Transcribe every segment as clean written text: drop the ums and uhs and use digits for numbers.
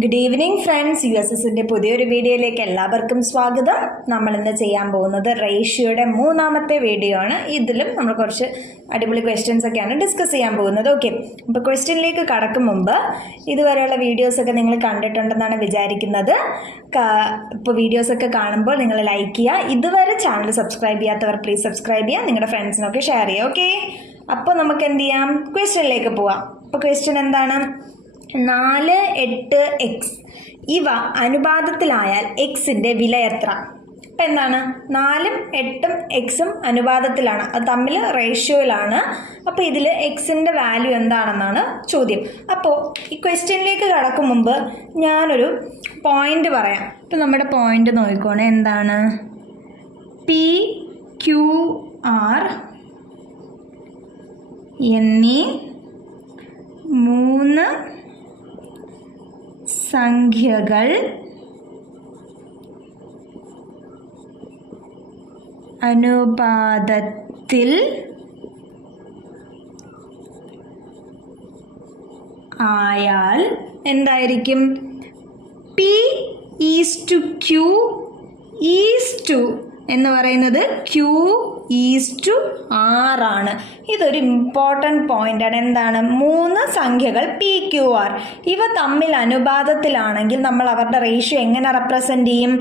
Good evening friends, USSന്റെ പുതിയൊരു വീഡിയോയിലേക്ക് എല്ലാവർക്കും സ്വാഗതം. നമ്മൾ ഇന്ന് ചെയ്യാൻ പോകുന്നത് റേഷ്യോയുടെ മൂന്നാമത്തെ വീഡിയോ ആണ്. ഇതിലും നമ്മൾ കുറച്ച് അടിപൊളി ക്വസ്റ്റ്യൻസ് ഒക്കെയാണ് ഡിസ്കസ് ചെയ്യാൻ പോകുന്നത്. ഓക്കെ, അപ്പോൾ ക്വസ്റ്റ്യനിലേക്ക് കടക്കും മുമ്പ് ഇതുവരെയുള്ള വീഡിയോസൊക്കെ നിങ്ങൾ കണ്ടിട്ടുണ്ടെന്നാണ് വിചാരിക്കുന്നത്. ഇപ്പോൾ വീഡിയോസൊക്കെ കാണുമ്പോൾ നിങ്ങൾ ലൈക്ക് ചെയ്യുക. ഇതുവരെ ചാനൽ സബ്സ്ക്രൈബ് ചെയ്യാത്തവർ പ്ലീസ് സബ്സ്ക്രൈബ് ചെയ്യുക, നിങ്ങളുടെ ഫ്രണ്ട്സിനൊക്കെ ഷെയർ ചെയ്യുക. ഓക്കെ, അപ്പോൾ നമുക്ക് എന്ത് ചെയ്യാം, ക്വസ്റ്റ്യനിലേക്ക് പോവാം. അപ്പോൾ ക്വസ്റ്റ്യൻ എന്താണ്? 4, 8, x ഇവ അനുപാതത്തിലായാൽ എക്സിൻ്റെ വില എത്ര? അപ്പം എന്താണ്? 4ഉം 8ഉം എക്സും അനുപാതത്തിലാണ്, അത് തമ്മിൽ റേഷ്യോയിലാണ്. അപ്പോൾ ഇതിൽ എക്സിൻ്റെ വാല്യൂ എന്താണെന്നാണ് ചോദ്യം. അപ്പോൾ ഈ ക്വസ്റ്റ്യനിലേക്ക് കടക്കും മുമ്പ് ഞാനൊരു പോയിന്റ് പറയാം. ഇപ്പം നമ്മുടെ പോയിന്റ് നോക്കിക്കോണേ, എന്താണ്? PQR എന്നീ 3 സംഖ്യകൾ അനുപാതത്തിൽ ആയാൽ എന്തായിരിക്കും? P/Q എന്ന് പറയുന്നത് Q/R ആണ്. ഇതൊരു ഇമ്പോർട്ടൻറ്റ് പോയിൻ്റാണ്. എന്താണ്? 3 സംഖ്യകൾ PQR ഇവ തമ്മിൽ അനുപാതത്തിലാണെങ്കിൽ നമ്മൾ അവരുടെ റേഷ്യോ എങ്ങനെ റെപ്രസെൻ്റ് ചെയ്യും?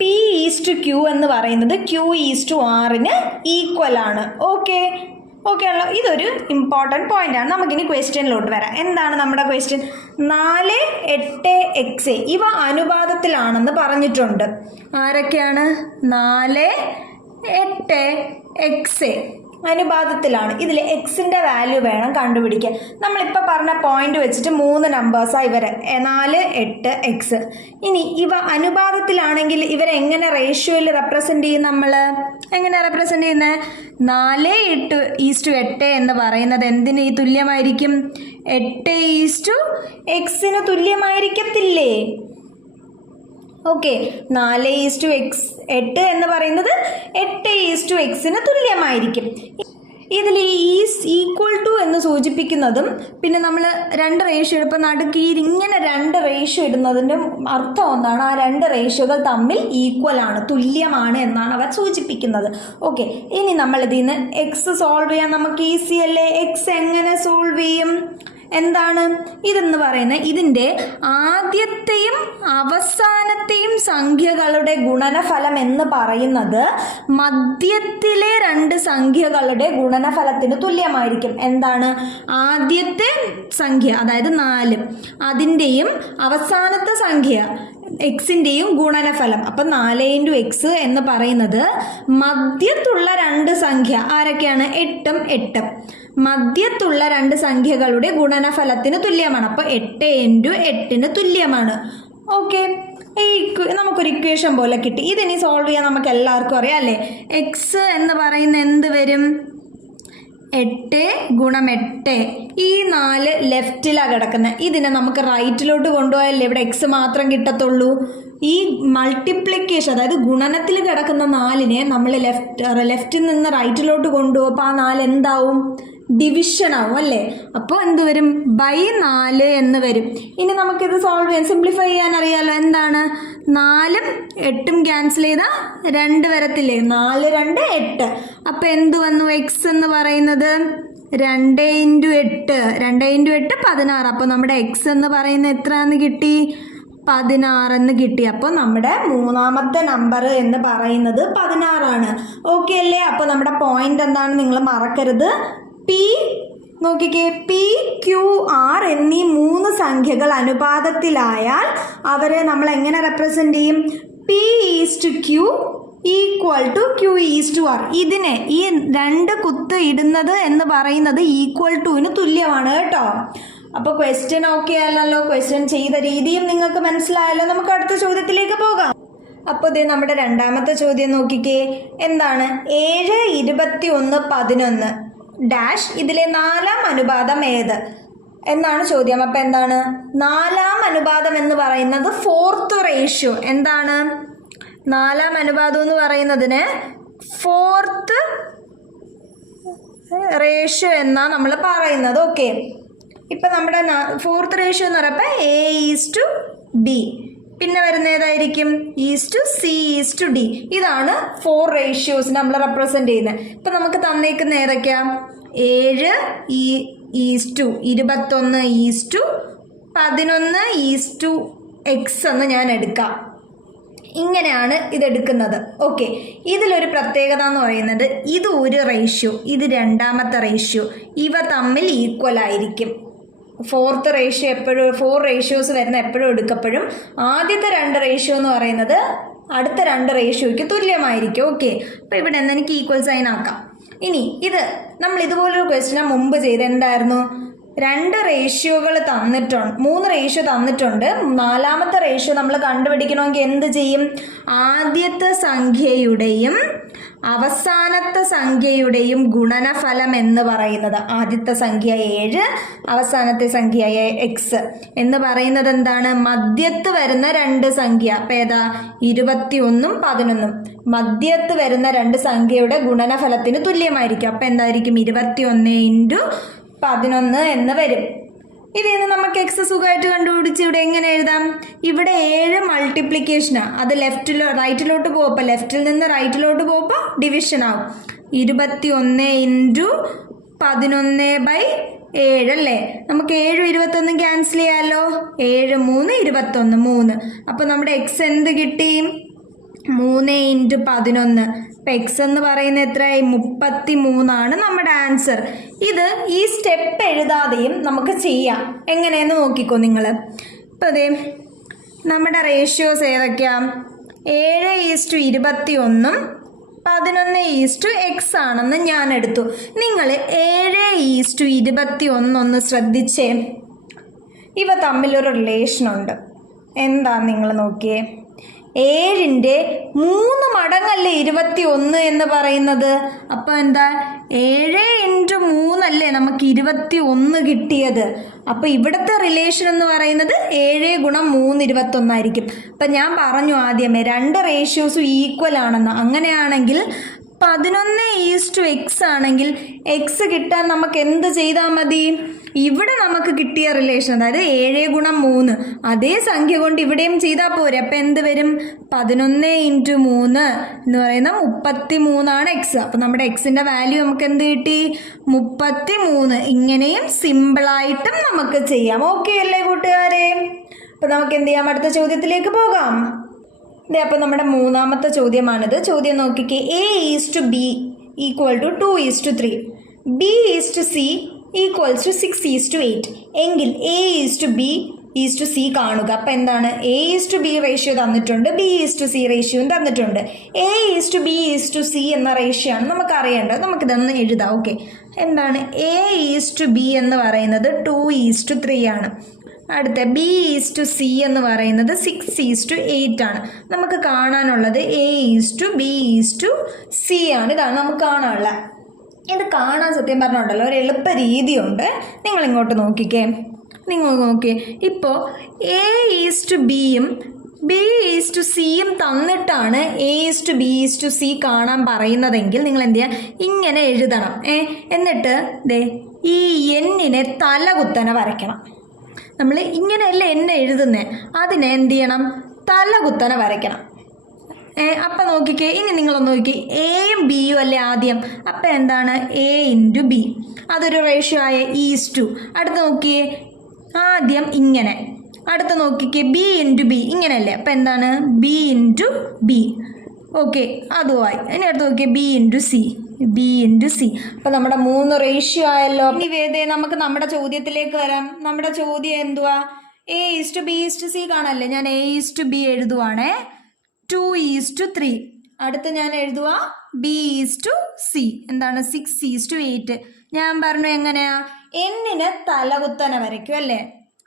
P/Q എന്ന് പറയുന്നത് Q/Rന് ഈക്വൽ ആണ്. ഓക്കെ ആണല്ലോ. ഇതൊരു ഇമ്പോർട്ടൻറ്റ് പോയിൻ്റാണ്. നമുക്കിനി ക്വസ്റ്റ്യനിലോട്ട് വരാം. എന്താണ് നമ്മുടെ ക്വസ്റ്റ്യൻ? 4, 8, x ഇവ അനുപാതത്തിലാണെന്ന് പറഞ്ഞിട്ടുണ്ട്. ആരൊക്കെയാണ്? 4, 8, x അനുപാതത്തിലാണ്. ഇതിൽ എക്സിൻ്റെ വാല്യൂ വേണം കണ്ടുപിടിക്കാൻ. നമ്മളിപ്പോൾ പറഞ്ഞ പോയിന്റ് വെച്ചിട്ട് 3 നമ്പേഴ്സാണ് ഇവർ, 4, 8, x. ഇനി ഇവ അനുപാതത്തിലാണെങ്കിൽ ഇവരെ എങ്ങനെ റേഷ്യോയിൽ റെപ്രസെൻ്റ് ചെയ്യും? നമ്മൾ എങ്ങനെ റെപ്രസെൻ്റ് ചെയ്യുന്നത്? 4:8 എന്ന് പറയുന്നത് എന്തിന് തുല്യമായിരിക്കും? 8:x തുല്യമായിരിക്കത്തില്ലേ? ഓക്കെ, 4:8 എന്ന് പറയുന്നത് 8:x തുല്യമായിരിക്കും. ഇതിൽ ഈക്വൽ ടു എന്ന് സൂചിപ്പിക്കുന്നതും പിന്നെ നമ്മൾ 2 റേഷ്യോ ഇപ്പോൾ നടുക്ക് ഇങ്ങനെ 2 റേഷ്യോ ഇടുന്നതിൻ്റെ അർത്ഥം ഒന്നാണ്, ആ 2 റേഷ്യോകൾ തമ്മിൽ ഈക്വൽ ആണ്, തുല്യമാണ് എന്നാണ് അവർ സൂചിപ്പിക്കുന്നത്. ഓക്കെ, ഇനി നമ്മൾ ഇതിൽ നിന്ന് എക്സ് സോൾവ് ചെയ്യാൻ നമുക്ക് ഈസി അല്ലേ? എക്സ് എങ്ങനെ സോൾവ് ചെയ്യും? എന്താണ് ഇതെന്ന് പറയുന്നത്? ഇതിൻ്റെ ആദ്യത്തെയും അവസാനത്തെയും സംഖ്യകളുടെ ഗുണനഫലം എന്ന് പറയുന്നത് മധ്യത്തിലെ 2 സംഖ്യകളുടെ ഗുണനഫലത്തിന് തുല്യമായിരിക്കും. എന്താണ്? ആദ്യത്തെ സംഖ്യ അതായത് 4 അതിൻ്റെയും അവസാനത്തെ സംഖ്യ എക്സിൻ്റെയും ഗുണനഫലം. അപ്പം 4x എന്ന് പറയുന്നത് മധ്യത്തുള്ള 2 സംഖ്യ ആരൊക്കെയാണ്? 8ഉം 8ഉം മധ്യത്തുള്ള 2 സംഖ്യകളുടെ ഗുണനഫലത്തിന് തുല്യമാണ്. അപ്പോൾ 8 × 8 തുല്യമാണ്. ഓക്കെ, നമുക്കൊരു ഇക്വേഷൻ പോലെ കിട്ടി. ഇതിനി സോൾവ് ചെയ്യാൻ നമുക്ക് എല്ലാവർക്കും അറിയാം അല്ലേ? എക്സ് എന്ന് പറയുന്ന എന്ത് വരും? 8 × 8. ഈ 4 ലെഫ്റ്റിലാണ് കിടക്കുന്നത്. ഇതിനെ നമുക്ക് റൈറ്റിലോട്ട് കൊണ്ടുപോയാലേ ഇവിടെ എക്സ് മാത്രം കിട്ടത്തുള്ളൂ. ഈ മൾട്ടിപ്ലിക്കേഷൻ അതായത് ഗുണനത്തിൽ കിടക്കുന്ന 4നെ നമ്മൾ ലെഫ്റ്റിൽ നിന്ന് റൈറ്റിലോട്ട് കൊണ്ടുപോകും. അപ്പോൾ ആ 4 എന്താവും? ഡിവിഷൻ ആവും അല്ലേ? അപ്പോൾ എന്ത് വരും? /4 എന്ന് വരും. ഇനി നമുക്കിത് സോൾവ് ചെയ്യാൻ, സിംപ്ലിഫൈ ചെയ്യാൻ അറിയാലോ. എന്താണ്? 4ഉം 8ഉം ക്യാൻസൽ ചെയ്താൽ 2 വരത്തില്ലേ? 4, 2, 8. അപ്പോൾ എന്ത് വന്നു? എക്സ് എന്ന് പറയുന്നത് 2 × 8 16. അപ്പോൾ നമ്മുടെ എക്സ് എന്ന് പറയുന്നത് എത്രയാണെന്ന് കിട്ടി? 16 എന്ന് കിട്ടി. അപ്പോൾ നമ്മുടെ മൂന്നാമത്തെ നമ്പർ എന്ന് പറയുന്നത് 16 ആണ്. ഓക്കെ അല്ലേ? അപ്പോൾ നമ്മുടെ പോയിന്റ് എന്താണ്? നിങ്ങൾ മറക്കരുത്. നോക്കിക്കേ, PQR എന്നീ 3 സംഖ്യകൾ അനുപാതത്തിലായാൽ അവരെ നമ്മൾ എങ്ങനെ റെപ്രസെൻ്റ് ചെയ്യും? P/Q = Q/R. ഇതിനെ ഈ 2 കുത്ത് ഇടുന്നത് എന്ന് പറയുന്നത് ഈക്വൽ ടുവിന് തുല്യമാണ് കേട്ടോ. അപ്പോൾ ക്വസ്റ്റ്യൻ ഓക്കെ അല്ലല്ലോ? ക്വസ്റ്റ്യൻ ചെയ്ത രീതിയും നിങ്ങൾക്ക് മനസ്സിലായല്ലോ. നമുക്ക് അടുത്ത ചോദ്യത്തിലേക്ക് പോകാം. അപ്പോൾ ഇത് നമ്മുടെ രണ്ടാമത്തെ ചോദ്യം നോക്കിക്കേ. എന്താണ്? 7, 21, 11 ഡാഷ് ഇതിലെ 4ാം അനുപാതം ഏത് എന്നാണ് ചോദ്യം. അപ്പം എന്താണ്? 4ാം അനുപാതം എന്ന് പറയുന്നത് 4th റേഷ്യോ. എന്താണ് 4ാം അനുപാതം എന്ന് പറയുന്നതിന് 4th റേഷ്യോ എന്നാണ് നമ്മൾ പറയുന്നത്. ഓക്കെ, ഇപ്പം നമ്മുടെ 4th റേഷ്യോ എന്ന് പറയുമ്പോൾ ബി. പിന്നെ വരുന്ന ഏതായിരിക്കും? Is to C is to D. ഇതാണ് 4 റേഷ്യോസ് നമ്മൾ റെപ്രസെന്റ് ചെയ്യുന്നത്. ഇപ്പം നമുക്ക് തന്നേക്കുന്ന ഏതൊക്കെയാ? 7 is to 21 is to 11 is to X എന്ന് ഞാൻ എടുക്കാം. ഇങ്ങനെയാണ് ഇതെടുക്കുന്നത്. ഓക്കെ, ഇതിലൊരു പ്രത്യേകത എന്ന് പറയുന്നത് ഇത് ഒരു റേഷ്യോ, ഇത് രണ്ടാമത്തെ റേഷ്യോ, ഇവ തമ്മിൽ ഈക്വൽ ആയിരിക്കും. 4th റേഷ്യോ എപ്പോഴും 4 റേഷ്യോസ് വരുന്ന എപ്പോഴും എടുക്കപ്പോഴും ആദ്യത്തെ 2 റേഷ്യോ എന്ന് പറയുന്നത് അടുത്ത 2 റേഷ്യോയ്ക്ക് തുല്യമായിരിക്കും. ഓക്കെ, അപ്പോൾ ഇവിടെ നിന്ന് എനിക്ക് ഈക്വൽ സൈൻ ആക്കാം. ഇനി ഇത് നമ്മൾ ഇതുപോലൊരു ക്വസ്റ്റ്യൻ മുമ്പ് ചെയ്ത് എന്തായിരുന്നു? 2 റേഷ്യോകൾ തന്നിട്ടുണ്ട്, 3 റേഷ്യോ തന്നിട്ടുണ്ട്. 4ാമത്തെ റേഷ്യോ നമ്മൾ കണ്ടുപിടിക്കണമെങ്കിൽ എന്ത് ചെയ്യും? ആദ്യത്തെ സംഖ്യയുടെയും അവസാനത്തെ സംഖ്യയുടെയും ഗുണനഫലം എന്ന് പറയുന്നത്, ആദ്യത്തെ സംഖ്യ 7 അവസാനത്തെ സംഖ്യ എക്സ് എന്ന് പറയുന്നത് എന്താണ്? മധ്യത്ത് വരുന്ന 2 സംഖ്യ. അപ്പം ഏതാ? 21ഉം 11ഉം മധ്യത്ത് വരുന്ന 2 സംഖ്യയുടെ ഗുണനഫലത്തിന് തുല്യമായിരിക്കും. അപ്പം എന്തായിരിക്കും? 21 ഇൻറ്റു 11 എന്ന് വരും. ഇതിൽ നിന്ന് നമുക്ക് എക്സ് സുഖമായിട്ട് കണ്ടുപിടിച്ച് ഇവിടെ എങ്ങനെ എഴുതാം? ഇവിടെ 7 മൾട്ടിപ്ലിക്കേഷനാണ്, അത് റൈറ്റിലോട്ട് പോകുമ്പോൾ ലെഫ്റ്റിൽ നിന്ന് റൈറ്റിലോട്ട് പോകുമ്പോൾ ഡിവിഷൻ ആവും. 21 ഇൻറ്റു 11/7 അല്ലേ? നമുക്ക് 7 21 ക്യാൻസൽ ചെയ്യാമല്ലോ. 7 3 21 3. അപ്പോൾ നമ്മുടെ എക്സ് എന്ത് കിട്ടി? 3 ഇൻറ്റു 11. അപ്പം എക്സ് എന്ന് പറയുന്നത് എത്രയായി? 33 നമ്മുടെ ആൻസർ. ഇത് ഈ സ്റ്റെപ്പ് എഴുതാതെയും നമുക്ക് ചെയ്യാം. എങ്ങനെയെന്ന് നോക്കിക്കോ നിങ്ങൾ. ഇപ്പം അതെ നമ്മുടെ റേഷ്യോസ് ഏതൊക്കെയാ? 7 ഈസ് ടു 21ഉം 11 ഈസ് ടു എക്സ് ആണെന്ന് ഞാൻ എടുത്തു. നിങ്ങൾ 7 ഈസ് ടു 21 ഒന്ന് ശ്രദ്ധിച്ചേ. ഇവ തമ്മിലൊരു റിലേഷനുണ്ട്. എന്താ നിങ്ങൾ നോക്കിയേ? 7ന്റെ 3 മടങ്ങല്ലേ 21 എന്ന് പറയുന്നത്. അപ്പോൾ എന്താ? 7 ഇൻറ്റു 3 അല്ലേ നമുക്ക് 21 കിട്ടിയത്. അപ്പോൾ ഇവിടുത്തെ റിലേഷൻ എന്ന് പറയുന്നത് 7 ഗുണം 3 21 ആയിരിക്കും. അപ്പം ഞാൻ പറഞ്ഞു ആദ്യമേ 2 റേഷ്യോസും ഈക്വൽ ആണെന്ന്. അങ്ങനെയാണെങ്കിൽ 11 ഈസ് ടു എക്സ് ആണെങ്കിൽ എക്സ് കിട്ടാൻ നമുക്ക് എന്ത് ചെയ്താൽ മതി? ഇവിടെ നമുക്ക് കിട്ടിയ റിലേഷൻ, അതായത് 7 ഗുണം 3 അതേ സംഖ്യ കൊണ്ട് ഇവിടെയും ചെയ്താൽ പോരെ. അപ്പം എന്ത് വരും? 11 ഇൻറ്റു 3 എന്ന് പറയുന്നത് 33 എക്സ്. അപ്പം നമ്മുടെ എക്സിൻ്റെ വാല്യൂ നമുക്ക് എന്ത് കിട്ടി? 33. ഇങ്ങനെയും സിമ്പിളായിട്ടും നമുക്ക് ചെയ്യാം. ഓക്കെ അല്ലേ കൂട്ടുകാരെ? അപ്പം നമുക്ക് എന്ത് ചെയ്യാം? അടുത്ത ചോദ്യത്തിലേക്ക് പോകാം. അപ്പോൾ നമ്മുടെ 3ാമത്തെ ചോദ്യമാണിത്. ചോദ്യം നോക്കിക്കേ. A is to B equal to 2 is to 3, B is to C equals to 6 is to 8 എങ്കിൽ A is to B is to C കാണുക. അപ്പം എന്താണ്? A is to B ratio തന്നിട്ടുണ്ട്, B ഈസ് ടു സി റേഷ്യോയും തന്നിട്ടുണ്ട്. A is to B is to C എന്ന ratio ആണ് നമുക്ക് അറിയേണ്ടത്. നമുക്കിതൊന്ന് എഴുതാം. ഓക്കെ, എന്താണ്? A ഈസ് ടു ബി എന്ന് പറയുന്നത് 2 ഈസ് ടു 3 ആണ്. അടുത്ത B ഈസ് ടു സി എന്ന് പറയുന്നത് 6 ഈസ് ടു 8 ആണ്. നമുക്ക് കാണാനുള്ളത് A is to B is to C ആണ്. ഇതാണ് നമുക്ക് കാണാനുള്ളത്. ഇത് കാണാൻ സത്യം പറഞ്ഞുണ്ടല്ലോ ഒരു എളുപ്പ രീതിയുണ്ട്. നിങ്ങളിങ്ങോട്ട് നോക്കിക്കേ. നിങ്ങൾ നോക്കിയേ. ഇപ്പോൾ A ഈസ് ടു ബിയും B ഈസ് ടു സിയും തന്നിട്ടാണ് A is to B is to C കാണാൻ പറയുന്നതെങ്കിൽ നിങ്ങൾ എന്ത് ചെയ്യുക? ഇങ്ങനെ എഴുതണം. എന്നിട്ട് ദേ ഈ എന്നിനെ തലകുത്തനെ വരയ്ക്കണം. നമ്മൾ ഇങ്ങനെയല്ല എന്നെ എഴുതുന്നത്, അതിനെ എന്ത് ചെയ്യണം? തലകുത്തനെ വരയ്ക്കണം. അപ്പം നോക്കിക്കേ. ഇനി നിങ്ങളൊന്ന് നോക്കി. എയും ബിയും അല്ലേ ആദ്യം. അപ്പം എന്താണ്? A into B. അതൊരു റേഷ്യോ ആയ ഈസ് ടു. അടുത്ത് നോക്കിയേ. ആദ്യം ഇങ്ങനെ. അടുത്ത് നോക്കിക്കേ. B ഇൻറ്റു ബി ഇങ്ങനെയല്ലേ. അപ്പം എന്താണ്? B into B. ഓക്കെ, അതുമായി. ഇനി അടുത്ത് നോക്കിയേ. B into C, B into C. അപ്പം നമ്മുടെ 3 റേഷ്യോ ആയല്ലോ. ഇനി വേദേ നമുക്ക് നമ്മുടെ ചോദ്യത്തിലേക്ക് വരാം. നമ്മുടെ ചോദ്യം എന്തുവാ? A is to B is to C കാണാനല്ലേ. ഞാൻ A ഈസ് ടു ബി എഴുതുവാണേ. 2 ഈസ് ടു 3. അടുത്ത് ഞാൻ എഴുതുക B ഈസ് ടു സി. എന്താണ്? 6 ഈസ് ടു 8. ഞാൻ പറഞ്ഞു എങ്ങനെയാ? എന്നിനെ തലകുത്തനെ വരയ്ക്കും അല്ലേ.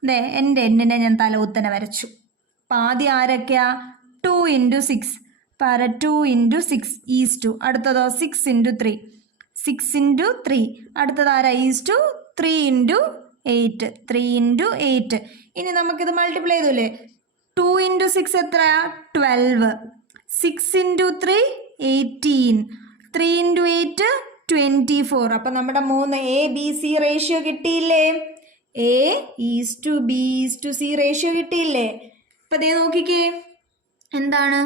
അതെ, എൻ്റെ എന്നിനെ ഞാൻ തലകുത്തനെ വരച്ചു. അപ്പം ആദ്യം ആരൊക്കെയാ? 2 ഇൻറ്റു 6. പറ 2 ഇൻറ്റു 6 ഈസ് ടു. അടുത്തതോ 6 ഇൻറ്റു 3, 6 ഇൻറ്റു 3. അടുത്തത് ആരാ? Is to 3 into 8, 3 into 8. ഇനി നമുക്കിത് മൾട്ടിപ്ലൈ ചെയ്തൂല്ലേ? 2 ഇൻറ്റു 6 എത്രയാ? 12. 6 ഇൻറ്റു 3 18. 3 ഇൻറ്റു 8 24. അപ്പം നമ്മുടെ 3 A B C റേഷ്യോ കിട്ടിയില്ലേ? A is to B is to C ratio കിട്ടിയില്ലേ? അപ്പം ദേ നോക്കിക്കേ, എന്താണ്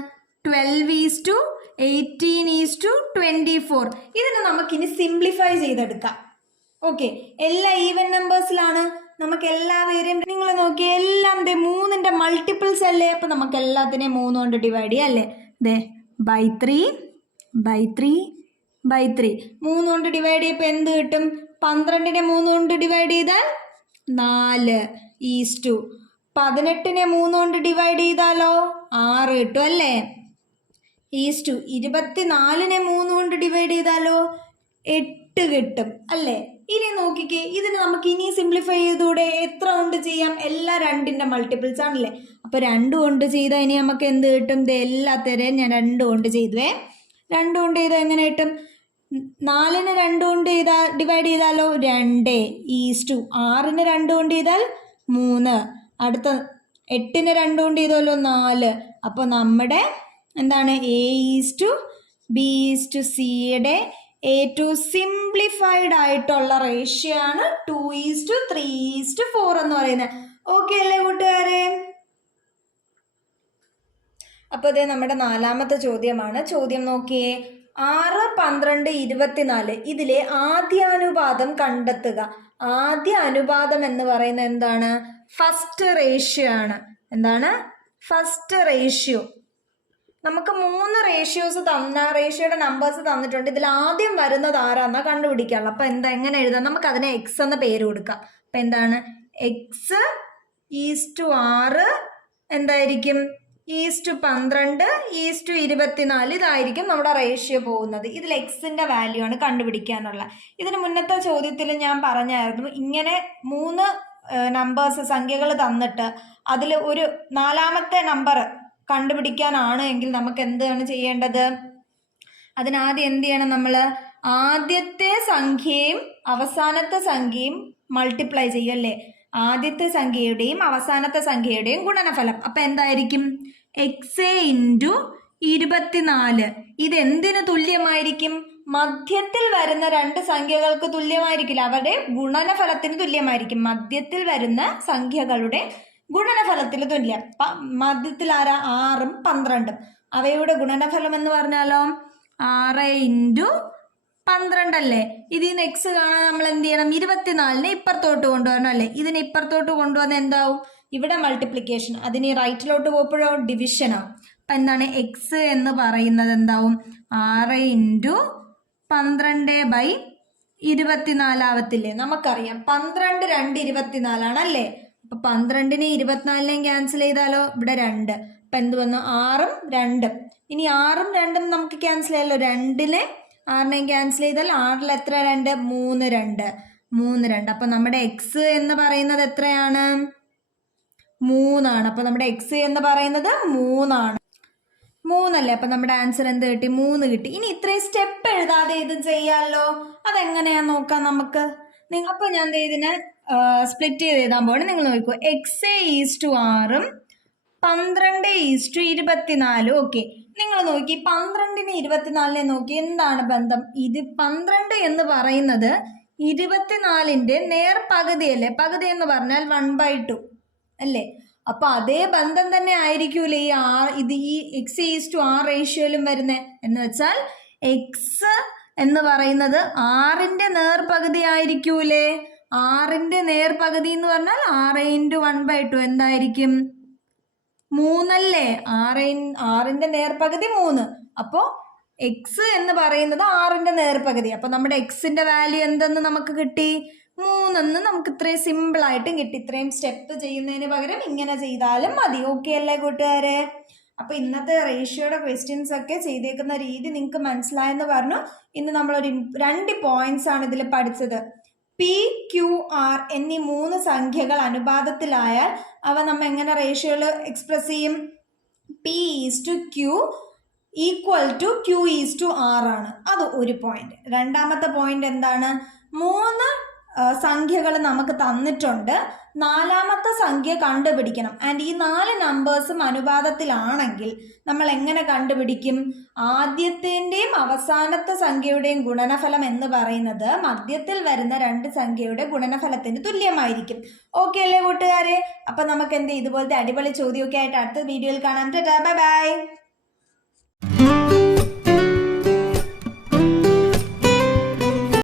12:18:24. ഇതിനെ നമുക്കിനി സിംപ്ലിഫൈ ചെയ്തെടുക്കാം. ഓക്കെ, എല്ലാ ഈവൻ നമ്പേഴ്സിലാണ്. നമുക്ക് എല്ലാവരെയും നിങ്ങൾ നോക്കി എല്ലാം ദേ 3ന്റെ മൾട്ടിപ്പിൾസ് അല്ലേ. അപ്പം നമുക്ക് എല്ലാത്തിനെയും 3 കൊണ്ട് ഡിവൈഡ് ചെയ്യാം അല്ലേ. ദേ ബൈ 3 3 കൊണ്ട് ഡിവൈഡ് ചെയ്യുമ്പോൾ എന്ത് കിട്ടും? 12നെ 3 കൊണ്ട് ഡിവൈഡ് ചെയ്താൽ 4:18. 18നെ 3 കൊണ്ട് ഡിവൈഡ് ചെയ്താലോ 6 കിട്ടും അല്ലേ. 24നെ 3 കൊണ്ട് ഡിവൈഡ് ചെയ്താലോ 8 കിട്ടും അല്ലേ. ഇനി നോക്കിക്കേ, ഇതിന് നമുക്ക് ഇനി സിംപ്ലിഫൈ ചെയ്തുകൂടെ? എത്ര കൊണ്ട് ചെയ്യാം? എല്ലാ 2ന്റെ മൾട്ടിപ്പിൾസ് ആണല്ലേ. അപ്പോൾ 2 കൊണ്ട് ചെയ്താൽ ഇനി നമുക്ക് എന്ത് കിട്ടും? ഇത് എല്ലാത്തരെയും ഞാൻ 2 കൊണ്ട് ചെയ്തുവേ. 2 കൊണ്ട് ചെയ്താൽ എങ്ങനെ കിട്ടും? 4നെ 2 കൊണ്ട് ചെയ്താൽ ഡിവൈഡ് ചെയ്താലോ 2:6. 6നെ 2 കൊണ്ട് ചെയ്താൽ 3. അടുത്ത 8നെ 2 കൊണ്ട് ചെയ്താലോ 4. അപ്പോൾ നമ്മുടെ എന്താണ് A:B:C ഏറ്റവും സിംപ്ലിഫൈഡ് ആയിട്ടുള്ള റേഷ്യോ ആണ് 2:3:4 എന്ന് പറയുന്നത്. ഓക്കെ അല്ലേ കൂട്ടുകാരെ? അപ്പോൾ ഇത് നമ്മുടെ 4ാമത്തെ ചോദ്യമാണ്. ചോദ്യം നോക്കിയേ, 6, 12, 24 ഇതിലെ ആദ്യാനുപാതം കണ്ടെത്തുക. ആദ്യ അനുപാതം എന്ന് പറയുന്നത് എന്താണ്? ഫസ്റ്റ് റേഷ്യോ ആണ്. എന്താണ്? First ratio. നമുക്ക് 3 റേഷ്യോസ് റേഷ്യോയുടെ നമ്പേഴ്സ് തന്നിട്ടുണ്ട്. ഇതിൽ ആദ്യം വരുന്നത് ആരാന്നാ കണ്ടുപിടിക്കാനുള്ളത്. അപ്പം എങ്ങനെ എഴുതാം? നമുക്ക് അതിനെ എക്സ് എന്ന പേര് കൊടുക്കാം. അപ്പം എന്താണ്? X:6 എന്തായിരിക്കും? 12:24 ഇതായിരിക്കും നമ്മുടെ റേഷ്യോ പോകുന്നത്. ഇതിൽ എക്സിന്റെ വാല്യൂ ആണ് കണ്ടുപിടിക്കാനുള്ള. ഇതിന് മുന്നത്തെ ചോദ്യത്തിൽ ഞാൻ പറഞ്ഞായിരുന്നു, ഇങ്ങനെ 3 നമ്പേഴ്സ് സംഖ്യകൾ തന്നിട്ട് അതിൽ ഒരു 4ാമത്തെ നമ്പർ കണ്ടുപിടിക്കാനാണ് എങ്കിൽ നമുക്ക് എന്താണ് ചെയ്യേണ്ടത്? അതിനാദ്യം എന്ത് ചെയ്യണം? നമ്മൾ ആദ്യത്തെ സംഖ്യയും അവസാനത്തെ സംഖ്യയും മൾട്ടിപ്ലൈ ചെയ്യും അല്ലേ. ആദ്യത്തെ സംഖ്യയുടെയും അവസാനത്തെ സംഖ്യയുടെയും ഗുണനഫലം. അപ്പം എന്തായിരിക്കും? X:24. ഇതെന്തിന് തുല്യമായിരിക്കും? മധ്യത്തിൽ വരുന്ന 2 സംഖ്യകൾക്ക് തുല്യമായിരിക്കില്ല, അവരുടെ ഗുണനഫലത്തിന് തുല്യമായിരിക്കും. മധ്യത്തിൽ വരുന്ന സംഖ്യകളുടെ ഗുണനഫലത്തിൽ തുല്യം. മധ്യത്തിൽ ആരാ? 6ഉം 12ഉം. അവയുടെ ഗുണനഫലം എന്ന് പറഞ്ഞാലോ 6x12 അല്ലേ. ഇതിന് എക്സ് കാണാൻ നമ്മൾ എന്ത് ചെയ്യണം? 24നെ ഇപ്പുറത്തോട്ട് കൊണ്ടുവരണം അല്ലേ. ഇതിന് ഇപ്പുറത്തോട്ട് കൊണ്ടുവന്ന് എന്താവും? ഇവിടെ മൾട്ടിപ്ലിക്കേഷൻ. അതിന് റൈറ്റിലോട്ട് പോകുമ്പോഴോ ഡിവിഷൻ ആവും. അപ്പം എന്താണ്? എക്സ് എന്ന് പറയുന്നത് എന്താവും? 6x12/24 ആവത്തില്ലേ? നമുക്കറിയാം 12 2 24 ആണല്ലേ. അപ്പൊ 12നെ 24നെയും ക്യാൻസൽ ചെയ്താലോ ഇവിടെ 2. അപ്പൊ എന്ത് വന്നു? 6ഉം 2ഉം. ഇനി 6ഉം 2ഉം നമുക്ക് ക്യാൻസൽ ചെയ്യാലോ. 2നെ 6നെയും ക്യാൻസൽ ചെയ്താൽ 6ൽ എത്ര? 2. 3 2. അപ്പൊ നമ്മുടെ എക്സ് എന്ന് പറയുന്നത് എത്രയാണ്? 3 ആണ്. അപ്പൊ നമ്മുടെ എക്സ് എന്ന് പറയുന്നത് 3 ആണ്. 3 അല്ലേ. അപ്പൊ നമ്മുടെ ആൻസർ എന്ത് കിട്ടി? 3 കിട്ടി. ഇനി ഇത്രയും സ്റ്റെപ്പ് എഴുതാതെ ഇത് ചെയ്യാമല്ലോ. അതെങ്ങനെയാ നോക്കാം നമുക്ക്. അപ്പൊ ഞാൻ ഇതിനെ സ്പ്ലിറ്റ് ചെയ്ത് എഴുതാൻ പോകണം. നിങ്ങൾ നോക്കൂ, X:6ഉം 12:24. ഓക്കെ, നിങ്ങൾ നോക്കി 12നെ 24നെ നോക്കി എന്താണ് ബന്ധം? ഇത് 12 എന്ന് പറയുന്നത് 24ന്റെ നേർപകുതിയല്ലേ. പകുതി എന്ന് പറഞ്ഞാൽ 1/2 അല്ലേ. അപ്പൊ അതേ ബന്ധം തന്നെ ആയിരിക്കൂലേ ഈ X:6 റേഷ്യോയിലും വരുന്നത്. എന്ന് വെച്ചാൽ എക്സ് എന്ന് പറയുന്നത് 6ന്റെ നേർപകുതി ആയിരിക്കൂലേ. 6ന്റെ നേർപകുതി എന്ന് പറഞ്ഞാൽ 6x1/2 എന്തായിരിക്കും? 3 അല്ലേ. 6ന്റെ നേർപകുതി 3. അപ്പോ എക്സ് എന്ന് പറയുന്നത് 6ന്റെ നേർപകുതി. അപ്പൊ നമ്മുടെ എക്സിന്റെ വാല്യൂ എന്തെന്ന് നമുക്ക് കിട്ടി? 3 എന്ന് നമുക്ക് ഇത്രയും സിമ്പിൾ ആയിട്ടും കിട്ടി. ഇത്രയും സ്റ്റെപ്പ് ചെയ്യുന്നതിന് പകരം ഇങ്ങനെ ചെയ്താലും മതി. ഓക്കെ അല്ലേ കൂട്ടുകാരെ? അപ്പൊ ഇന്നത്തെ റേഷ്യോയുടെ ക്വസ്റ്റ്യൻസ് ഒക്കെ ചെയ്തേക്കുന്ന രീതി നിങ്ങൾക്ക് മനസ്സിലായെന്ന് പറഞ്ഞു. ഇന്ന് നമ്മളൊരു 2 പോയിന്റ്സ് ആണ് ഇതിൽ പഠിച്ചത്. PQR എന്നീ 3 സംഖ്യകൾ അനുപാതത്തിലായാൽ അവ നമ്മൾ എങ്ങനെ റേഷ്യോയിൽ എക്സ്പ്രസ് ചെയ്യും? P:Q = Q:R ആണ്. അത് ഒരു പോയിന്റ്. രണ്ടാമത്തെ പോയിന്റ് എന്താണ്? 3 സംഖ്യകൾ നമുക്ക് തന്നിട്ടുണ്ട്. നാലാമത്തെ സംഖ്യ കണ്ടുപിടിക്കണം. ആൻഡ് ഈ 4 നമ്പേഴ്സും അനുപാതത്തിലാണെങ്കിൽ നമ്മൾ എങ്ങനെ കണ്ടുപിടിക്കും? ആദ്യത്തിൻ്റെയും അവസാനത്തെ സംഖ്യയുടെയും ഗുണനഫലം എന്ന് പറയുന്നത് മധ്യത്തിൽ വരുന്ന 2 സംഖ്യയുടെ ഗുണനഫലത്തിന് തുല്യമായിരിക്കും. ഓക്കെ അല്ലേ കൂട്ടുകാരെ? അപ്പം നമുക്ക് ഇതുപോലത്തെ അടിപൊളി ചോദ്യമൊക്കെ ആയിട്ട് അടുത്ത വീഡിയോയിൽ കാണാം. Tata, bye bye.